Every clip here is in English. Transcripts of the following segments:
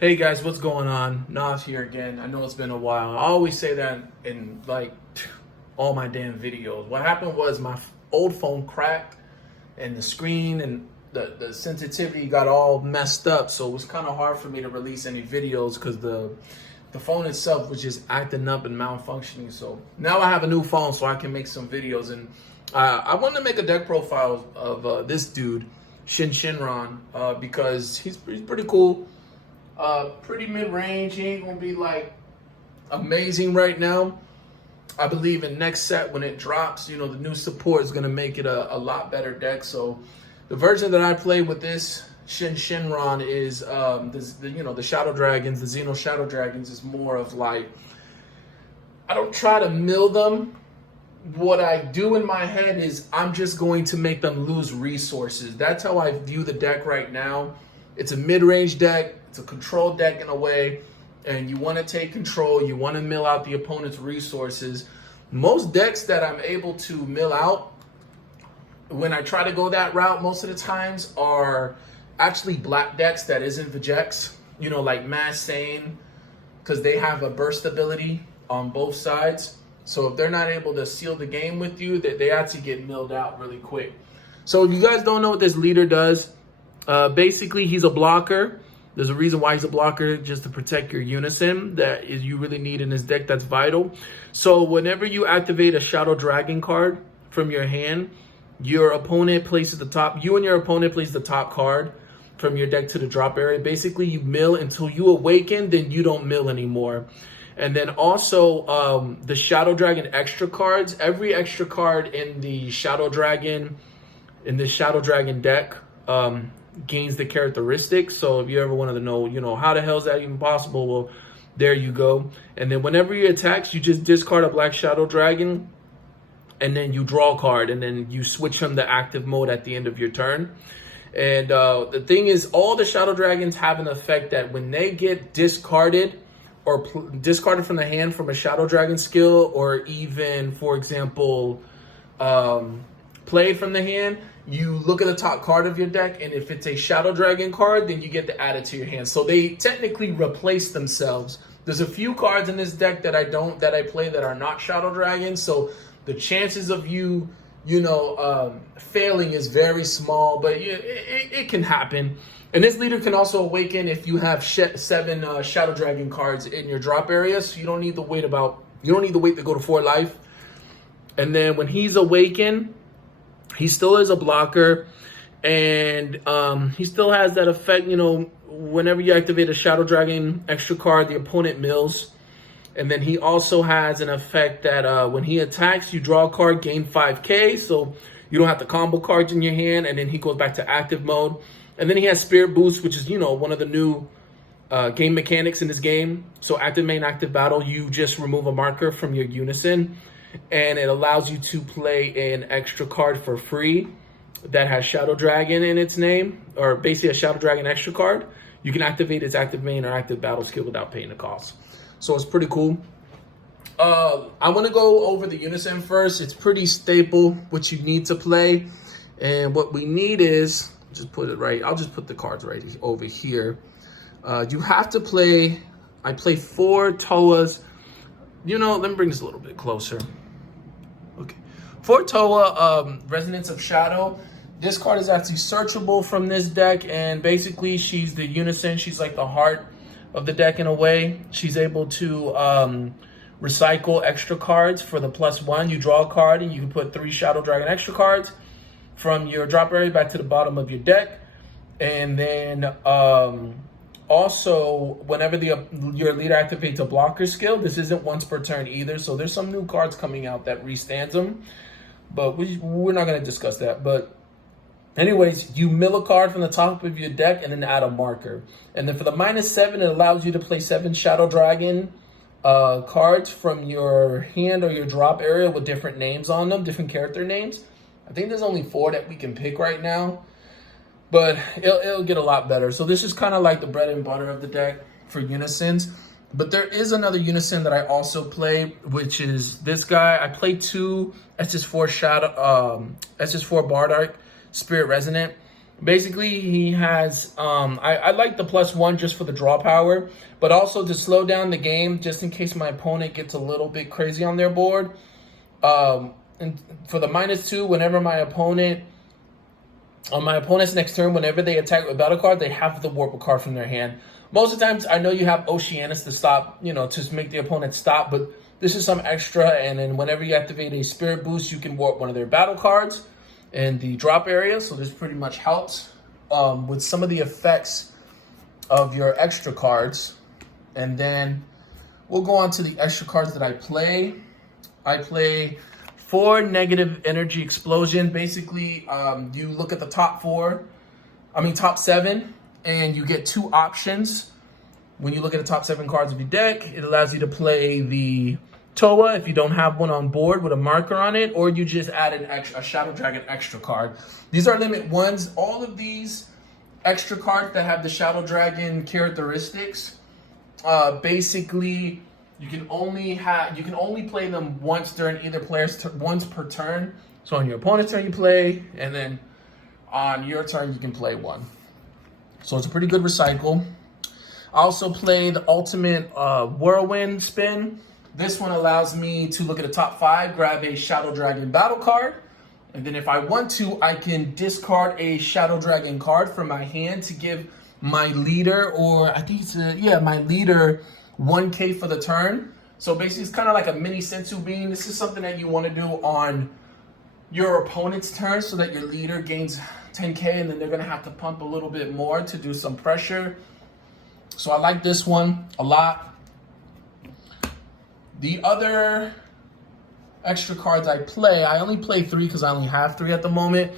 Hey guys, what's going on? Nas here again. I know it's been a while. I always say that in like all my damn videos. What happened was my old phone cracked and the screen and the sensitivity got all messed up. So it was kind of hard for me to release any videos because the phone itself was just acting up and malfunctioning. So now I have a new phone so I can make some videos. And I wanted to make a deck profile of this dude, Syn Shenron, because he's pretty cool. Pretty mid-range. He ain't gonna be like amazing right now. I believe in next set when it drops, the new support is gonna make it a lot better deck. So the version that I play with this Syn Shenron is the Shadow Dragons, the Xeno Shadow Dragons is more of like, I don't try to mill them. What I do in my head is I'm just going to make them lose resources. That's how I view the deck right now. It's a mid-range deck. It's a control deck in a way, and you want to take control. You want to mill out the opponent's resources. Most decks that I'm able to mill out, when I try to go that route, most of the times are actually black decks that isn't Vegeks, like Mass Sane, because they have a burst ability on both sides. So if they're not able to seal the game with you, they actually get milled out really quick. So if you guys don't know what this leader does, basically he's a blocker. There's a reason why he's a blocker, just to protect your unison that is you really need in this deck. That's vital. So whenever you activate a Shadow Dragon card from your hand, your opponent places the top. You and your opponent place the top card from your deck to the drop area. Basically, you mill until you awaken. Then you don't mill anymore. And then also the Shadow Dragon extra cards. Every extra card in the Shadow Dragon deck gains the characteristics. So if you ever wanted to know, how the hell is that even possible? Well, there you go. And then whenever you attack, you just discard a black Shadow Dragon, and then you draw a card, and then you switch from the active mode at the end of your turn. And the thing is, all the Shadow Dragons have an effect that when they get discarded or discarded from the hand from a Shadow Dragon skill, or even, for example, played from the hand, you look at the top card of your deck, and if it's a Shadow Dragon card, then you get to add it to your hand. So they technically replace themselves. There's a few cards in this deck that I play that are not Shadow Dragons, so the chances of you failing is very small, but it can happen. And this leader can also awaken if you have 7 Shadow Dragon cards in your drop area, so you don't need to wait to go to 4 life. And then when he's awakened, he still is a blocker, and he still has that effect, whenever you activate a Shadow Dragon extra card, the opponent mills. And then he also has an effect that when he attacks, you draw a card, gain 5k, so you don't have the combo cards in your hand, and then he goes back to active mode. And then he has Spirit Boost, which is, one of the new game mechanics in this game. So active main, active battle, you just remove a marker from your unison, and it allows you to play an extra card for free that has Shadow Dragon in its name, or basically a Shadow Dragon extra card. You can activate its active main or active battle skill without paying the cost. So it's pretty cool. I want to go over the unison first. It's pretty staple what you need to play. And what we need is, just put it right. I'll just put the cards right over here. You have to play, I play 4 Toas. Let me bring this a little bit closer. Okay. 4 Toa, Resonance of Shadow. This card is actually searchable from this deck. And basically, she's the unison. She's like the heart of the deck in a way. She's able to recycle extra cards for the +1. You draw a card, and you can put 3 Shadow Dragon extra cards from your drop area back to the bottom of your deck. And then also, whenever your leader activates a blocker skill, this isn't once per turn either. So there's some new cards coming out that restands them, but we're not going to discuss that. But anyways, you mill a card from the top of your deck and then add a marker. And then for the -7, it allows you to play 7 Shadow Dragon cards from your hand or your drop area with different names on them, different character names. I think there's only 4 that we can pick right now, but it'll get a lot better. So this is kind of like the bread and butter of the deck for unisons. But there is another unison that I also play, which is this guy. I play 2 SS4 Bardark Spirit Resonant. Basically, he has, I like the +1 just for the draw power, but also to slow down the game, just in case my opponent gets a little bit crazy on their board. And for the -2, whenever on my opponent's next turn, whenever they attack with a battle card, they have to warp a card from their hand. Most of the times, I know you have Oceanus to stop, to make the opponent stop, but this is some extra, and then whenever you activate a Spirit Boost, you can warp one of their battle cards in the drop area, so this pretty much helps with some of the effects of your extra cards. And then we'll go on to the extra cards that I play. I play 4 negative energy explosion. Basically, you look at the top 7, and you get 2 options. When you look at the top 7 cards of your deck, it allows you to play the Toa if you don't have one on board with a marker on it, or you just add a Shadow Dragon extra card. These are limit 1s. All of these extra cards that have the Shadow Dragon characteristics, basically you can only play them once during either player's once per turn. So on your opponent's turn you play, and then on your turn you can play 1. So it's a pretty good recycle. I also play the ultimate whirlwind spin. This one allows me to look at the top 5, grab a Shadow Dragon battle card, and then if I want to, I can discard a Shadow Dragon card from my hand to give my leader, or I think it's my leader 1k for the turn. So basically, it's kind of like a mini Sensu Bean. This is something that you want to do on your opponent's turn so that your leader gains 10k, and then they're going to have to pump a little bit more to do some pressure. So I like this one a lot. The other extra cards I play, I only play 3 because I only have 3 at the moment,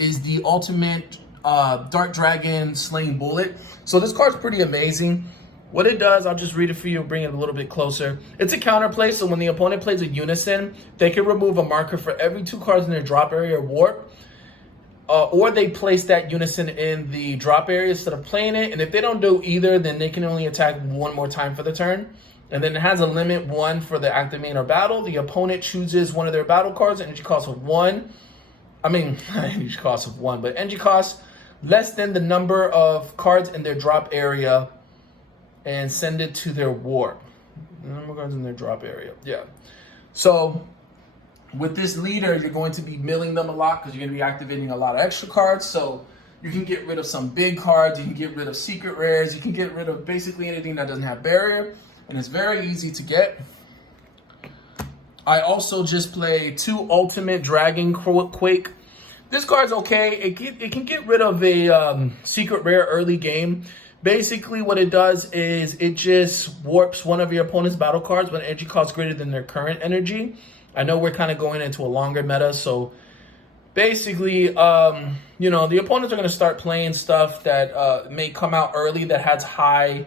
is the ultimate Dark Dragon Slaying Bullet. So this card's pretty amazing. What it does, I'll just read it for you, bring it a little bit closer. It's a counterplay, so when the opponent plays a unison, they can remove a marker for every 2 cards in their drop area or warp. Or they place that unison in the drop area instead of playing it. And if they don't do either, then they can only attack 1 more time for the turn. And then it has a limit 1 for the activate or battle. The opponent chooses one of their battle cards, energy cost of 1. Energy cost of 1, but energy cost less than the number of cards in their drop area, and send it to their warp. The number of cards in their drop area. Yeah. So with this leader, you're going to be milling them a lot because you're going to be activating a lot of extra cards. So you can get rid of some big cards. You can get rid of secret rares. You can get rid of basically anything that doesn't have barrier. And it's very easy to get. I also just play 2 Ultimate Dragon Quake. This card's okay. It can get rid of a secret rare early game. Basically, what it does is it just warps one of your opponent's battle cards when energy costs greater than their current energy. I know we're kind of going into a longer meta, so basically, the opponents are going to start playing stuff that may come out early that has a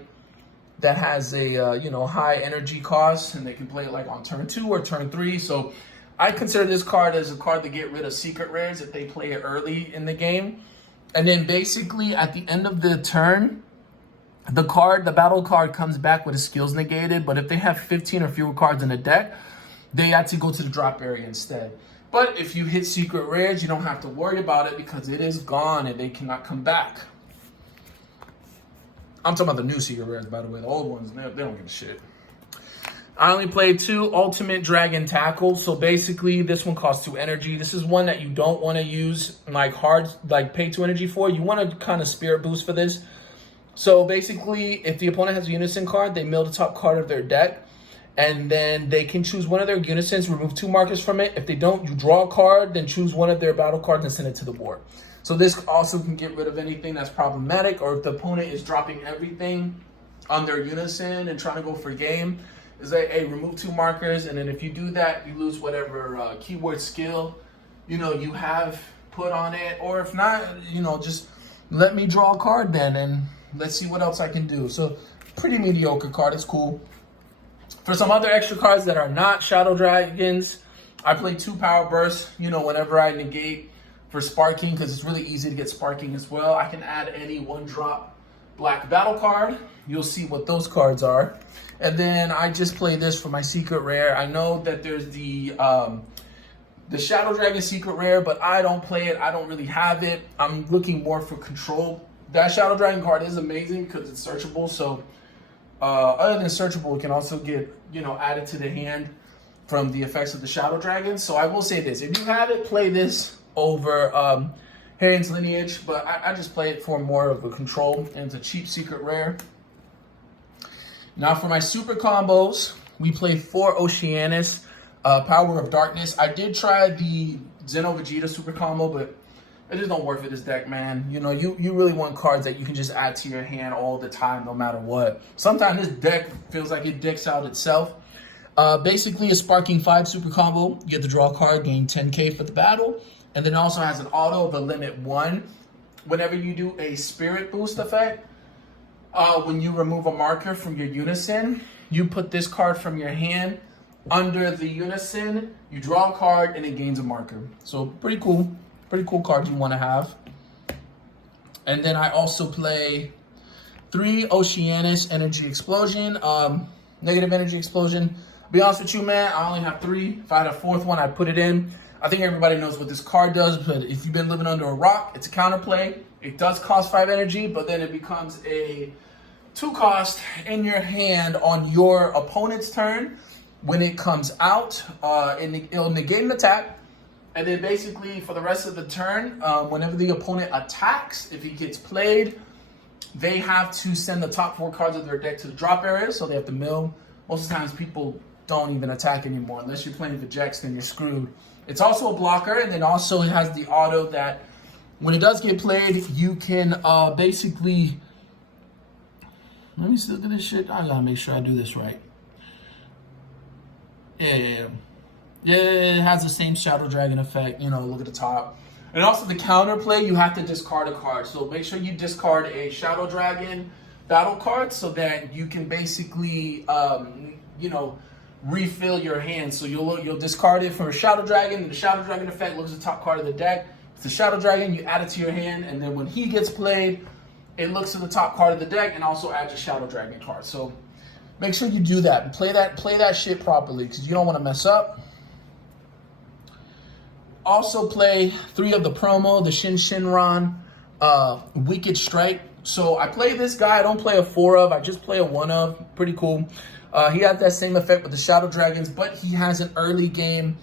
high energy cost, and they can play it like on turn 2 or turn 3. So I consider this card as a card to get rid of secret rares if they play it early in the game. And then basically at the end of the turn, the battle card comes back with a skills negated, but if they have 15 or fewer cards in the deck, they have to go to the drop area instead. But if you hit secret rares, you don't have to worry about it because it is gone and they cannot come back. I'm talking about the new secret rares, by the way. The old ones, they don't give a shit. I only played 2 Ultimate Dragon Tackle. So basically, this one costs 2 energy. This is one that you don't want to use pay 2 energy for. You want to kind of spirit boost for this. So basically, if the opponent has a unison card, they mill the top card of their deck. And then they can choose one of their unisons, remove 2 markers from it. If they don't, you draw a card, then choose one of their battle cards and send it to the board. So this also can get rid of anything that's problematic, or if the opponent is dropping everything on their unison and trying to go for game, is like, hey, remove 2 markers, and then if you do that, you lose whatever keyword skill, you have put on it, or if not, just let me draw a card then, and let's see what else I can do. So pretty mediocre card, it's cool. For some other extra cards that are not Shadow Dragons, I play 2 Power Bursts, whenever I negate for sparking, because it's really easy to get sparking as well. I can add any 1-drop black battle card. You'll see what those cards are. And then I just play this for my secret rare. I know that there's the The Shadow Dragon secret rare, but I don't play it. I don't really have it. I'm looking more for control. That Shadow Dragon card is amazing because it's searchable. So other than searchable, it can also get, you know, added to the hand from the effects of the Shadow Dragon. So I will say this. If you have it, play this over Harrian's Lineage. But I just play it for more of a control. And it's a cheap secret rare. Now for my super combos, we play 4 Oceanus. Power of Darkness. I did try the Xeno Vegeta super combo, but it just don't work for this deck, man. You know, you really want cards that you can just add to your hand all the time, no matter what. Sometimes this deck feels like it decks out itself. Basically, a Sparking 5 super combo. You get to draw a card, gain 10k for the battle. And then it also has an auto of a limit 1. Whenever you do a Spirit Boost effect, when you remove a marker from your Unison, you put this card from your hand under the Unison, you draw a card, and it gains a marker. So pretty cool card you want to have. And then I also play 3 Oceanus Energy Explosion, Negative Energy Explosion. Be honest with you, man, I only have 3. If I had a 4th one, I'd put it in. I think everybody knows what this card does, but if you've been living under a rock, it's a counterplay. It does cost 5 energy, but then it becomes a 2 cost in your hand on your opponent's turn. When it comes out, it'll negate an attack. And then basically for the rest of the turn, whenever the opponent attacks, if he gets played, they have to send the top 4 cards of their deck to the drop area. So they have to mill. Most of the times people don't even attack anymore. Unless you're playing Vegeta, then you're screwed. It's also a blocker. And then also it has the auto that when it does get played, you can basically... Let me look at this shit. I gotta make sure I do this right. Yeah, it has the same Shadow Dragon effect, you know, look at the top. And also the counterplay, you have to discard a card. So make sure you discard a Shadow Dragon battle card so that you can basically, you know, refill your hand. So you'll discard it from a Shadow Dragon, and the Shadow Dragon effect looks at the top card of the deck. It's a Shadow Dragon, you add it to your hand, and then when he gets played, it looks at the top card of the deck and also adds a Shadow Dragon card. So make sure you do that and play that shit properly because you don't want to mess up. Also play 3 of the promo, the Syn Shenron Wicked Strike. So I play this guy. I don't play a 4 of. I just play a 1 of. Pretty cool. He has that same effect with the Shadow Dragons, but he has an early game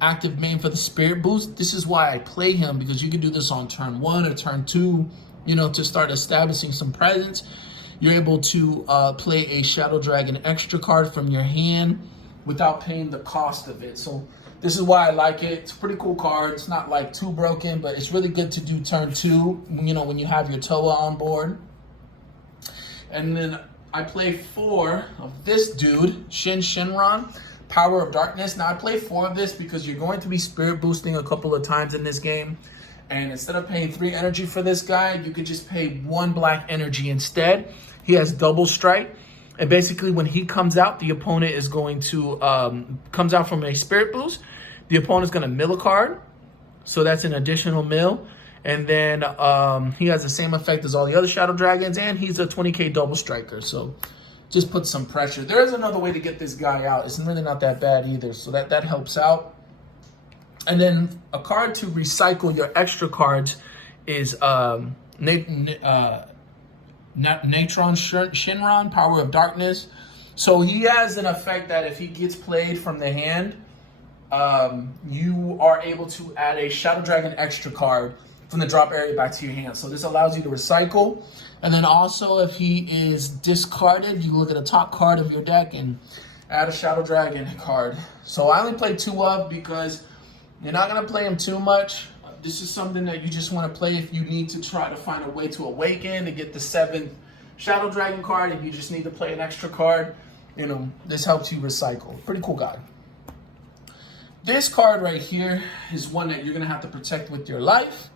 active main for the Spirit Boost. This is why I play him, because you can do this on turn 1 or turn 2, you know, to start establishing some presence. You're able to play a Shadow Dragon extra card from your hand without paying the cost of it. So this is why I like it. It's a pretty cool card. It's not like too broken, but it's really good to do turn 2, you know, when you have your Toa on board. And then I play 4 of this dude, Syn Shenron, Power of Darkness. Now I play 4 of this because you're going to be spirit boosting a couple of times in this game. And instead of paying 3 energy for this guy, you could just pay 1 black energy instead. He has double strike. And basically when he comes out, the opponent is going to, comes out from a spirit boost. The opponent's going to mill a card. So that's an additional mill. And then he has the same effect as all the other Shadow Dragons. And he's a 20k double striker. So just put some pressure. There is another way to get this guy out. It's really not that bad either. So that helps out. And then a card to recycle your extra cards is Natron Shenron, Power of Darkness. So he has an effect that if he gets played from the hand, you are able to add a Shadow Dragon extra card from the drop area back to your hand. So this allows you to recycle. And then also if he is discarded, you look at the top card of your deck and add a Shadow Dragon card. So I only play 2 of because you're not going to play him too much. This is something that you just want to play if you need to try to find a way to awaken to get the 7th Shadow Dragon card, and you just need to play an extra card. You know, this helps you recycle. Pretty cool guy. This card right here is one that you're going to have to protect with your life.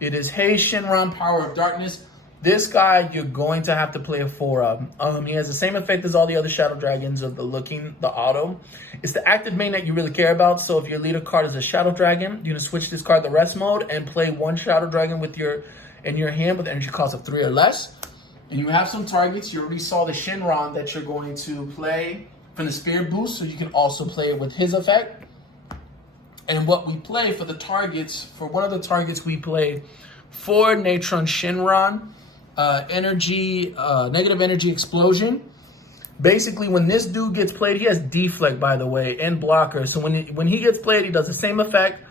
It is Hey Shenron, Power of Darkness. This guy, you're going to have to play a 4 of. He has the same effect as all the other Shadow Dragons of the auto. It's the active main that you really care about. So if your leader card is a Shadow Dragon, you're going to switch this card to rest mode and play 1 Shadow Dragon in your hand with energy cost of 3 or less. And you have some targets. You already saw the Shenron that you're going to play from the Spirit Boost, so you can also play it with his effect. And what we play for the targets, for one of the targets we play 4 Syn Shenron, negative energy explosion. Basically, when this dude gets played, he has deflect, by the way, and blocker. So when he gets played, he does the same effect,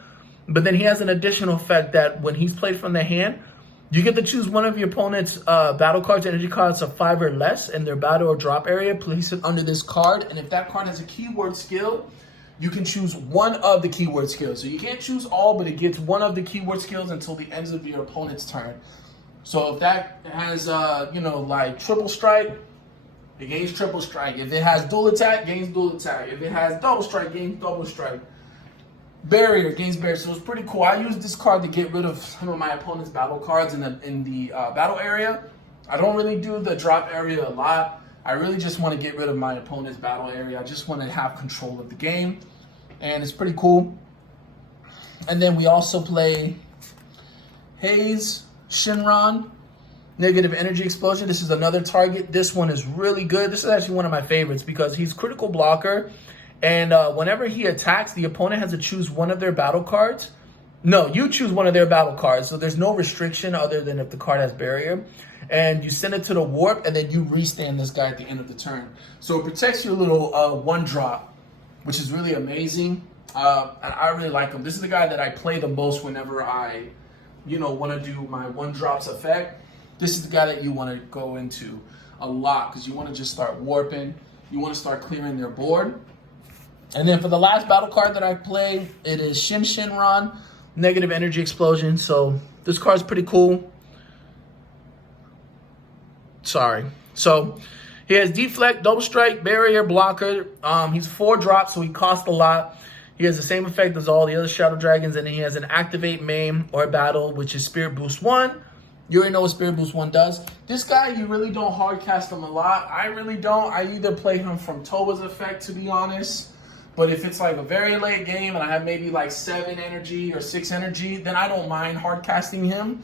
but then he has an additional effect that when he's played from the hand, you get to choose one of your opponent's battle cards, energy cards of 5 or less in their battle or drop area, place it under this card, and if that card has a keyword skill, you can choose one of the keyword skills. So you can't choose all, but it gets one of the keyword skills until the end of your opponent's turn. So if that has, like triple strike, it gains triple strike. If it has dual attack, gains dual attack. If it has double strike, gains double strike. Barrier, gains barrier. So it's pretty cool. I use this card to get rid of some of my opponent's battle cards in the battle area. I don't really do the drop area a lot. I really just want to get rid of my opponent's battle area. I just want to have control of the game. And it's pretty cool. And then we also play Syn Shenron, negative energy explosion. This is another target. This one is really good. This is actually one of my favorites because he's critical blocker. And whenever he attacks, the opponent has to choose one of their battle cards. No, you choose one of their battle cards. So there's no restriction other than if the card has barrier. And you send it to the warp, and then you restand this guy at the end of the turn. So it protects your little 1-drop, which is really amazing. And I really like him. This is the guy that I play the most whenever I, want to do my 1-drops effect. This is the guy that you want to go into a lot because you want to just start warping. You want to start clearing their board. And then for the last battle card that I play, it is Syn Shenron, negative energy explosion. So this card's pretty cool. Sorry. So he has deflect, double strike, barrier, blocker. He's 4 drops, so he costs a lot. He has the same effect as all the other Shadow Dragons, and he has an activate, maim, or battle, which is Spirit Boost 1. You already know what Spirit Boost 1 does. This guy, you really don't hard cast him a lot. I really don't. I either play him from Towa's effect, to be honest. But if it's like a very late game and I have maybe like 7 energy or 6 energy, then I don't mind hard casting him.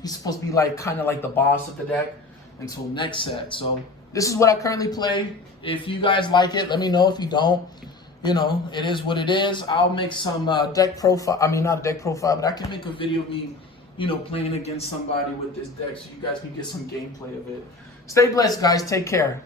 He's supposed to be like kind of like the boss of the deck until next set. So this is what I currently play. If you guys like it, let me know. If you don't, it is what it is. I'll make some deck profile. I mean, not deck profile, but I can make a video of me, playing against somebody with this deck so you guys can get some gameplay of it. Stay blessed, guys. Take care.